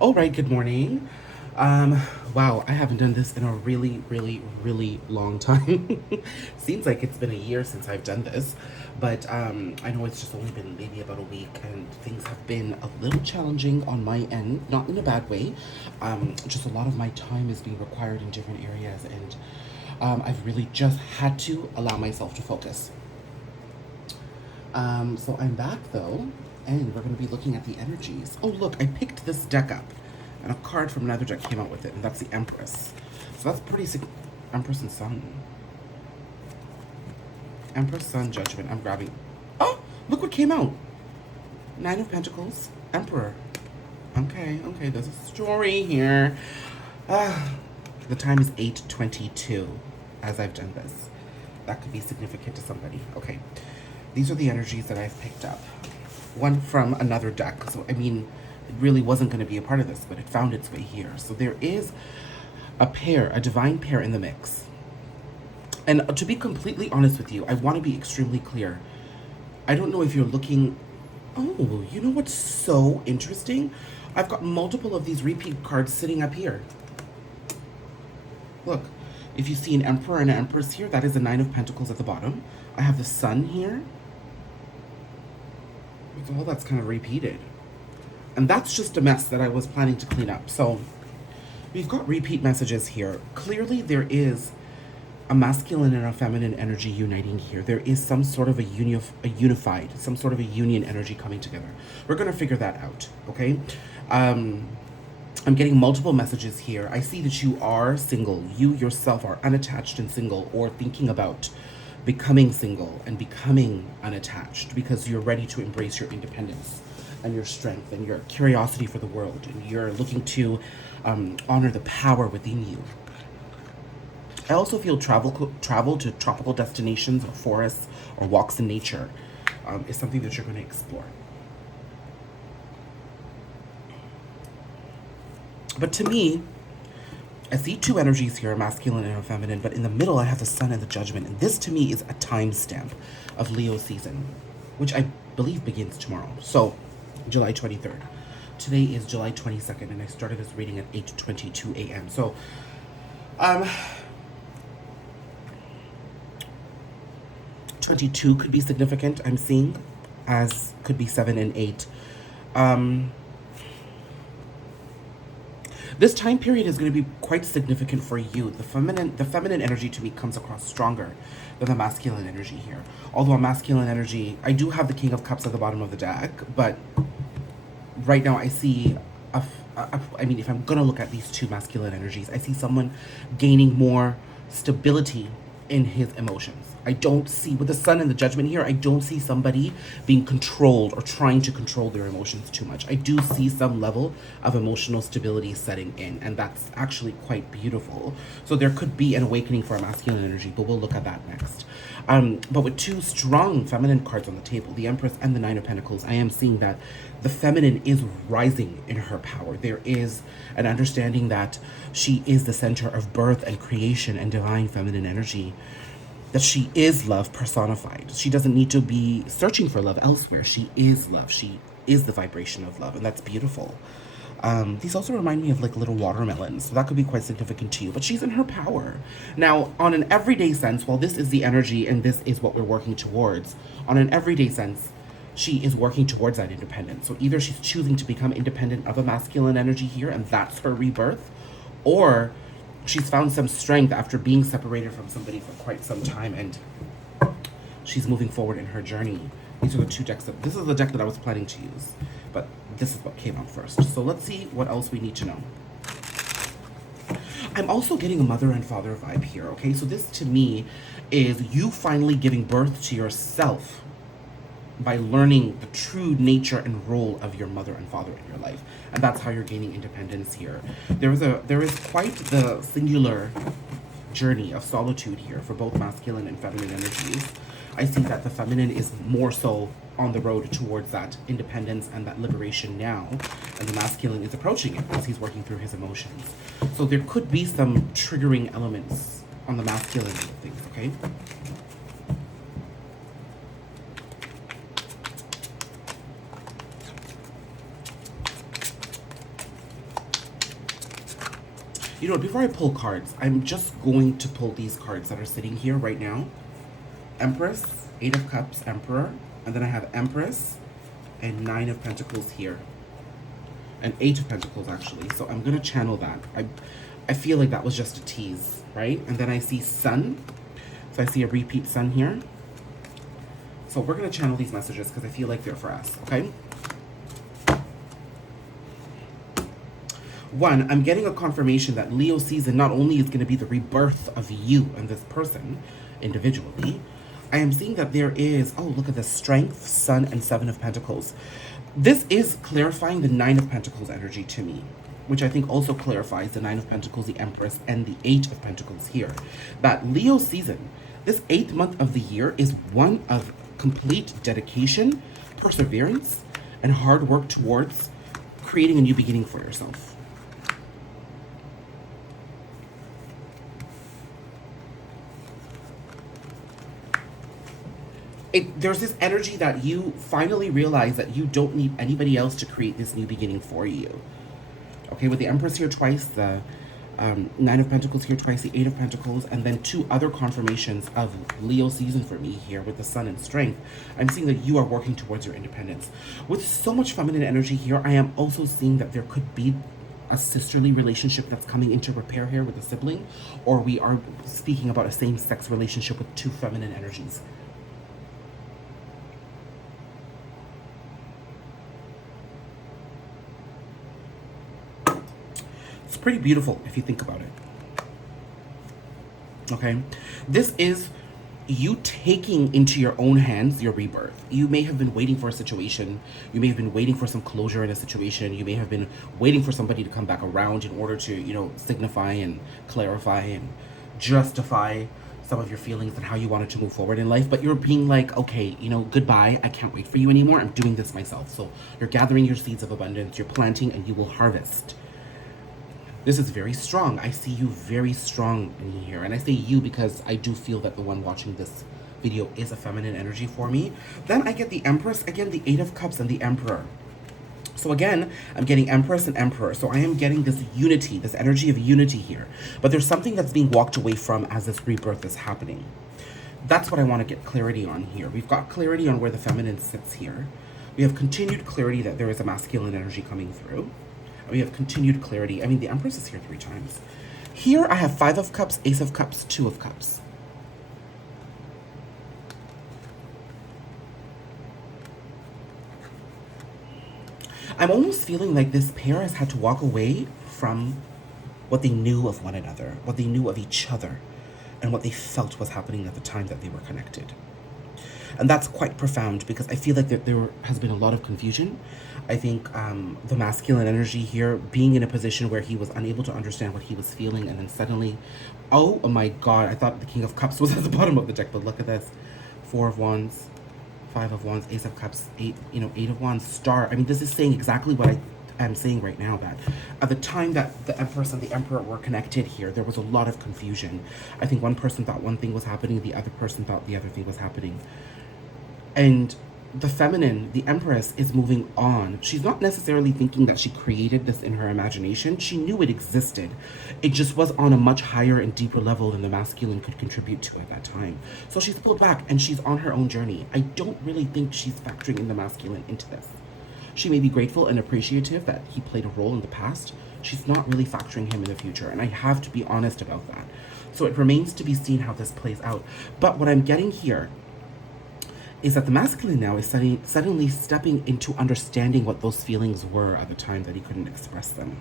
All right, good morning. Wow, I haven't done this in a really, really, really long time. Seems like it's been a year since I've done this, but I know it's just only been maybe about a week, and things have been a little challenging on my end, not in a bad way. Just a lot of my time is being required in different areas, and I've really just had to allow myself to focus. So I'm back though, and we're going to be looking at the energies. Oh, look, I picked this deck up, and a card from another deck came out with it, and that's the Empress. So that's pretty Empress and Sun. Empress, Sun, Judgment. I'm grabbing. Oh, look what came out. Nine of Pentacles, Emperor. Okay, there's a story here. The time is 8:22 as I've done this. That could be significant to somebody. Okay. These are the energies that I've picked up. One from another deck. So, I mean, it really wasn't going to be a part of this, but it found its way here. So there is a pair, a divine pair in the mix. And to be completely honest with you, I want to be extremely clear. I don't know if you're looking... Oh, you know what's so interesting? I've got multiple of these repeat cards sitting up here. Look, if you see an Emperor and an Empress here, that is a Nine of Pentacles at the bottom. I have the Sun here. It's all that's kind of repeated. And that's just a mess that I was planning to clean up. So we've got repeat messages here. Clearly there is a masculine and a feminine energy uniting here. There is some sort of a unified, some sort of a union energy coming together. We're going to figure that out, okay? I'm getting multiple messages here. I see that you are single. You yourself are unattached and single, or thinking about becoming single and becoming unattached because you're ready to embrace your independence and your strength and your curiosity for the world, and you're looking to honor the power within you. I also feel travel to tropical destinations or forests or walks in nature is something that you're going to explore. But to me, I see two energies here, a masculine and a feminine, but in the middle I have the Sun and the Judgment. And this to me is a timestamp of Leo season, which I believe begins tomorrow. So, July 23rd. Today is July 22nd, and I started this reading at 8:22 a.m. So, 22 could be significant, I'm seeing, as could be 7 and 8. This time period is going to be quite significant for you. The feminine energy to me comes across stronger than the masculine energy here. Although a masculine energy, I do have the King of Cups at the bottom of the deck, but right now I see, I mean, if I'm going to look at these two masculine energies, I see someone gaining more stability in his emotions. I don't see, with the Sun and the Judgment here, I don't see somebody being controlled or trying to control their emotions too much. I do see some level of emotional stability setting in, and that's actually quite beautiful. So there could be an awakening for a masculine energy, but we'll look at that next. But with two strong feminine cards on the table, the Empress and the Nine of Pentacles, I am seeing that the feminine is rising in her power. There is an understanding that she is the center of birth and creation and divine feminine energy, that she is love personified. She doesn't need to be searching for love elsewhere. She is love. She is the vibration of love, and that's beautiful. These also remind me of like little watermelons, so that could be quite significant to you, but she's in her power. Now, on an everyday sense, while this is the energy and this is what we're working towards, on an everyday sense, she is working towards that independence. So either she's choosing to become independent of a masculine energy here, and that's her rebirth, or she's found some strength after being separated from somebody for quite some time, and she's moving forward in her journey. These are the two decks this is the deck that I was planning to use, but this is what came out first. So let's see what else we need to know. I'm also getting a mother and father vibe here, okay? So this to me is you finally giving birth to yourself by learning the true nature and role of your mother and father in your life. And that's how you're gaining independence here. There is quite the singular journey of solitude here for both masculine and feminine energies. I see that the feminine is more so on the road towards that independence and that liberation now, and the masculine is approaching it as he's working through his emotions. So there could be some triggering elements on the masculine end of things, okay? You know what, before I pull cards, I'm just going to pull these cards that are sitting here right now. Empress, Eight of Cups, Emperor, and then I have Empress and Nine of Pentacles here. And Eight of Pentacles, actually. So I'm going to channel that. I feel like that was just a tease, right? And then I see Sun. So I see a repeat Sun here. So we're going to channel these messages because I feel like they're for us, okay? One, I'm getting a confirmation that Leo season not only is going to be the rebirth of you and this person individually, I am seeing that there is, oh, look at this, Strength, Sun, and Seven of Pentacles. This is clarifying the Nine of Pentacles energy to me, which I think also clarifies the Nine of Pentacles, the Empress, and the Eight of Pentacles here. That Leo season, this 8th month of the year, is one of complete dedication, perseverance, and hard work towards creating a new beginning for yourself. There's this energy that you finally realize that you don't need anybody else to create this new beginning for you. Okay, with the Empress here twice, the Nine of Pentacles here twice, the Eight of Pentacles, and then two other confirmations of Leo season for me here with the Sun and Strength. I'm seeing that you are working towards your independence. With so much feminine energy here, I am also seeing that there could be a sisterly relationship that's coming into repair here with a sibling, or we are speaking about a same-sex relationship with two feminine energies. It's pretty beautiful if you think about it. Okay, this is you taking into your own hands your rebirth. You may have been waiting for a situation. You may have been waiting for some closure in a situation. You may have been waiting for somebody to come back around in order to, you know, signify and clarify and justify some of your feelings and how you wanted to move forward in life. But you're being like, okay, you know, goodbye. I can't wait for you anymore. I'm doing this myself. So you're gathering your seeds of abundance. You're planting and you will harvest. This is very strong. I see you very strong in here. And I say you because I do feel that the one watching this video is a feminine energy for me. Then I get the Empress, again, the Eight of Cups, and the Emperor. So again, I'm getting Empress and Emperor. So I am getting this unity, this energy of unity here. But there's something that's being walked away from as this rebirth is happening. That's what I want to get clarity on here. We've got clarity on where the feminine sits here. We have continued clarity that there is a masculine energy coming through. We have continued clarity. I mean, the Empress is here 3 times. Here I have 5 of Cups, Ace of Cups, 2 of Cups. I'm almost feeling like this pair has had to walk away from what they knew of one another, what they knew of each other, and what they felt was happening at the time that they were connected. And that's quite profound because I feel like there has been a lot of confusion. I think the masculine energy here being in a position where he was unable to understand what he was feeling, and then suddenly, oh my God, I thought the King of Cups was at the bottom of the deck, but look at this. 4 of Wands, 5 of Wands, Ace of Cups, 8 of Wands, Star. I mean, this is saying exactly what I'm saying right now, that at the time that the Empress and the Emperor were connected here, there was a lot of confusion. I think one person thought one thing was happening, the other person thought the other thing was happening. And the feminine, the Empress, is moving on. She's not necessarily thinking that she created this in her imagination. She knew it existed. It just was on a much higher and deeper level than the masculine could contribute to at that time. So she's pulled back and she's on her own journey. I don't really think she's factoring in the masculine into this. She may be grateful and appreciative that he played a role in the past. She's not really factoring him in the future, and I have to be honest about that. So it remains to be seen how this plays out. But what I'm getting here is that the masculine now is suddenly stepping into understanding what those feelings were at the time that he couldn't express them.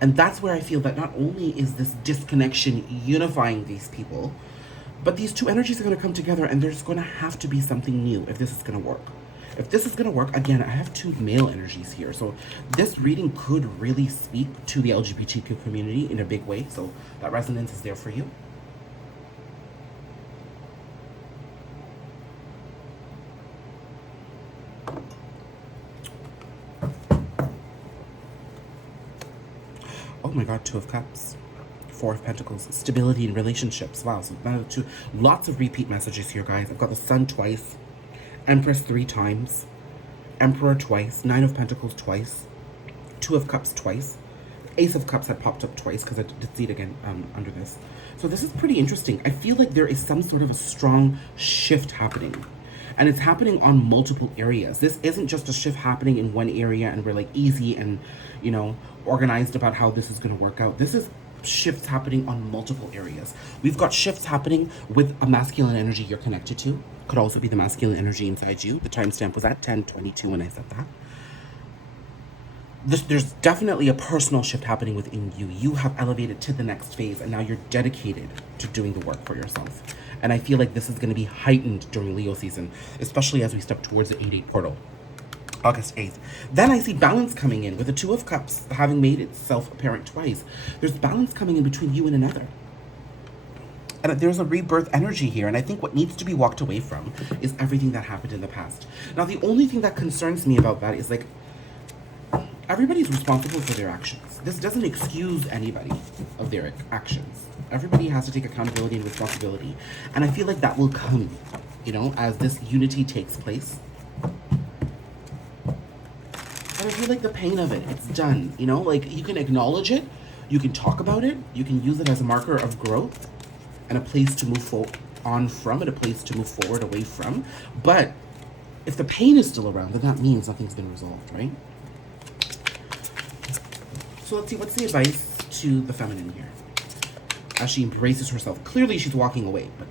And that's where I feel that not only is this disconnection unifying these people, but these two energies are going to come together, and there's going to have to be something new if this is going to work. If this is going to work, again, I have 2 male energies here. So this reading could really speak to the LGBTQ community in a big way. So that resonance is there for you. Oh my God, 2 of Cups, 4 of Pentacles, stability in relationships. Wow, so another 2, lots of repeat messages here, guys. I've got the Sun twice, Empress 3 times, Emperor twice, 9 of Pentacles twice, 2 of Cups twice, Ace of Cups had popped up twice because I did see it again under this. So this is pretty interesting. I feel like there is some sort of a strong shift happening. And it's happening on multiple areas. This isn't just a shift happening in one area and we're like easy and, you know, organized about how this is going to work out. This is shifts happening on multiple areas. We've got shifts happening with a masculine energy you're connected to. Could also be the masculine energy inside you. The timestamp was at 10:22 when I said that. There's definitely a personal shift happening within you. You have elevated to the next phase and now you're dedicated to doing the work for yourself. And I feel like this is going to be heightened during Leo season, especially as we step towards the 8-8 portal, August 8th. Then I see balance coming in with the Two of Cups having made itself apparent twice. There's balance coming in between you and another. And there's a rebirth energy here. And I think what needs to be walked away from is everything that happened in the past. Now, the only thing that concerns me about that is like, everybody's responsible for their actions. This doesn't excuse anybody of their actions. Everybody has to take accountability and responsibility. And I feel like that will come, you know, as this unity takes place. And I feel like the pain of it, it's done, you know, like you can acknowledge it, you can talk about it, you can use it as a marker of growth and a place to move on from and a place to move forward away from. But if the pain is still around, then that means nothing's been resolved, right? So let's see, what's the advice to the feminine here? As she embraces herself. Clearly she's walking away, but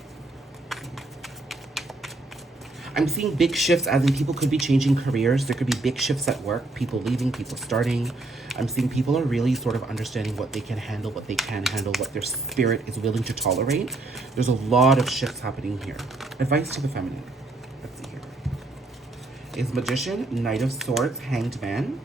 I'm seeing big shifts, as in people could be changing careers. There could be big shifts at work, people leaving, people starting. I'm seeing people are really sort of understanding what they can handle, what they can handle, what their spirit is willing to tolerate. There's a lot of shifts happening here. Advice to the feminine. Let's see here. Is Magician, Knight of Swords, Hanged Man,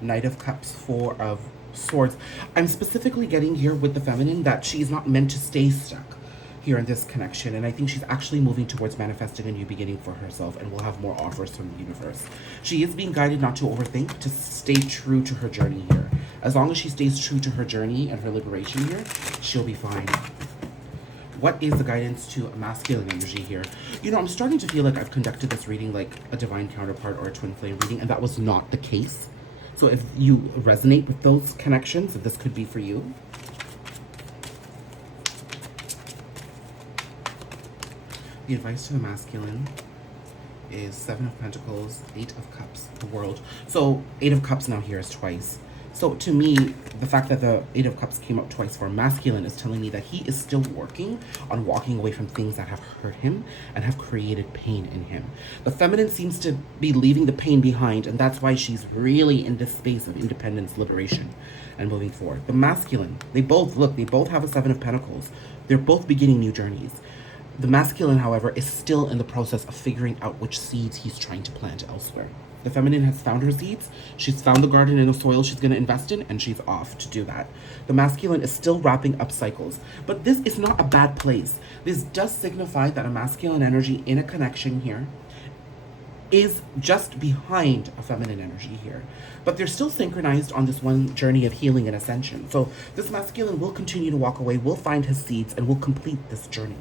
Knight of Cups, Four of Swords. I'm specifically getting here with the feminine that she's not meant to stay stuck here in this connection, and I think she's actually moving towards manifesting a new beginning for herself and will have more offers from the universe. She is being guided not to overthink, to stay true to her journey here. As long as she stays true to her journey and her liberation here, she'll be fine. What is the guidance to a masculine energy here? You know, I'm starting to feel like I've conducted this reading like a divine counterpart or a twin flame reading, and that was not the case. So if you resonate with those connections, if this could be for you. The advice to the masculine is Seven of Pentacles, Eight of Cups, the World. So Eight of Cups now here is twice. So to me, the fact that the Eight of Cups came up twice for masculine is telling me that he is still working on walking away from things that have hurt him and have created pain in him. The feminine seems to be leaving the pain behind, and that's why she's really in this space of independence, liberation, and moving forward. The masculine, they both have a Seven of Pentacles. They're both beginning new journeys. The masculine, however, is still in the process of figuring out which seeds he's trying to plant elsewhere. The feminine has found her seeds. She's found the garden and the soil she's going to invest in, and she's off to do that. The masculine is still wrapping up cycles. But this is not a bad place. This does signify that a masculine energy in a connection here is just behind a feminine energy here. But they're still synchronized on this one journey of healing and ascension. So this masculine will continue to walk away, will find his seeds, and will complete this journey.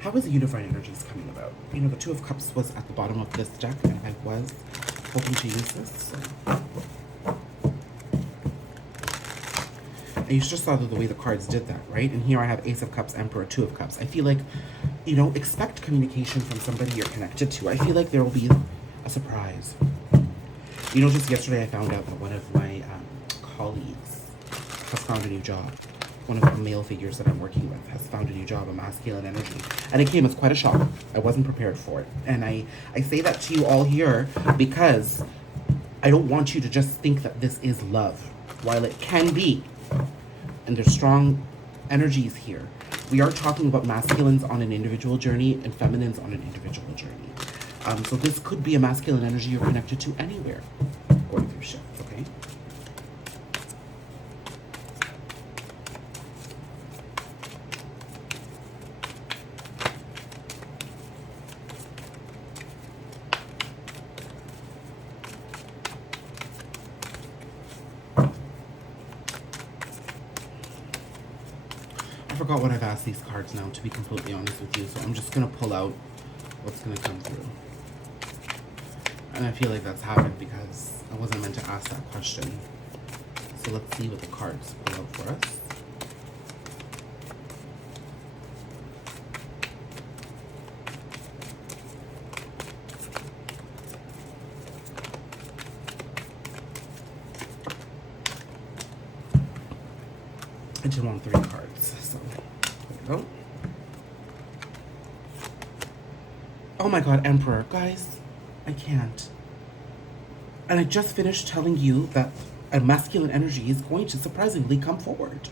How is the unified energies coming about? You know, the Two of Cups was at the bottom of this deck, and I was hoping to use this. So. And you just saw the way the cards did that, right? And here I have Ace of Cups, Emperor, Two of Cups. I feel like, you know, expect communication from somebody you're connected to. I feel like there will be a surprise. You know, just yesterday I found out that one of my colleagues has found a new job. One of the male figures that I'm working with has found a new job, a masculine energy. And it came as quite a shock. I wasn't prepared for it. And I say that to you all here because I don't want you to just think that this is love. While it can be, and there's strong energies here, we are talking about masculines on an individual journey and feminines on an individual journey. So this could be a masculine energy you're connected to anywhere going through shifts, okay? I forgot what I've asked these cards now, to be completely honest with you, so I'm just going to pull out what's going to come through. And I feel like that's happened because I wasn't meant to ask that question. So let's see what the cards pull out for us. I did want 3 cards, so there we go. Oh my god, Emperor. Guys, I can't. And I just finished telling you that a masculine energy is going to surprisingly come forward.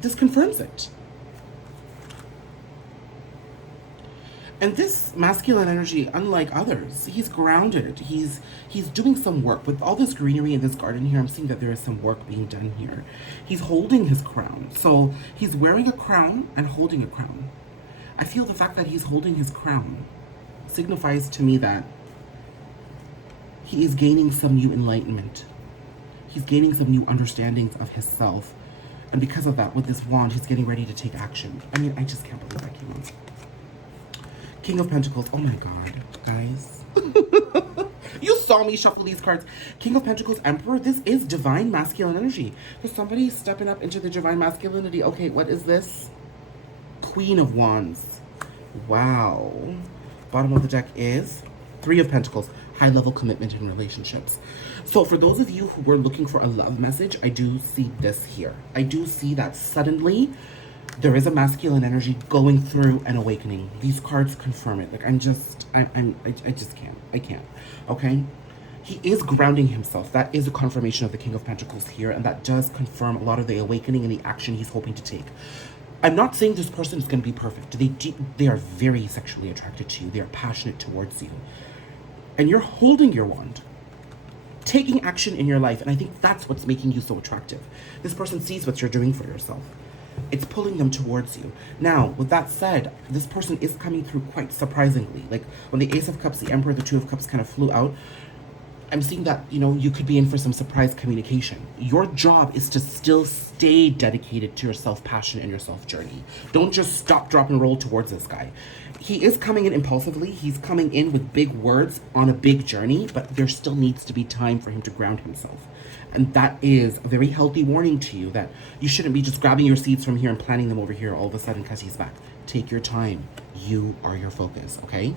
This confirms it. And this masculine energy, unlike others, he's grounded. He's doing some work. With all this greenery in this garden here, I'm seeing that there is some work being done here. He's holding his crown. So he's wearing a crown and holding a crown. I feel the fact that he's holding his crown signifies to me that he is gaining some new enlightenment. He's gaining some new understandings of himself. And because of that, with this wand, he's getting ready to take action. I mean, I just can't believe that came out. King of Pentacles. Oh my god, guys. You saw me shuffle these cards. King of Pentacles, Emperor. This is divine masculine energy. There's somebody stepping up into the divine masculinity. Okay, what is this? Queen of Wands. Wow. Bottom of the deck is 3 of Pentacles. High-level commitment in relationships. So for those of you who were looking for a love message, I do see this here. I do see that suddenly there is a masculine energy going through an awakening. These cards confirm it. Like I just can't. I can't. Okay? He is grounding himself. That is a confirmation of the King of Pentacles here, and that does confirm a lot of the awakening and the action he's hoping to take. I'm not saying this person is going to be perfect. They are very sexually attracted to you. They are passionate towards you. And you're holding your wand, taking action in your life. And I think that's what's making you so attractive. This person sees what you're doing for yourself. It's pulling them towards you. Now, with that said, this person is coming through quite surprisingly. Like when the Ace of Cups, the Emperor, the 2 of Cups kind of flew out, I'm seeing that, you know, you could be in for some surprise communication. Your job is to still stay dedicated to your self-passion and your self-journey. Don't just stop, drop, and roll towards this guy. He is coming in impulsively. He's coming in with big words on a big journey, but there still needs to be time for him to ground himself. And that is a very healthy warning to you that you shouldn't be just grabbing your seeds from here and planting them over here all of a sudden because he's back. Take your time. You are your focus, okay?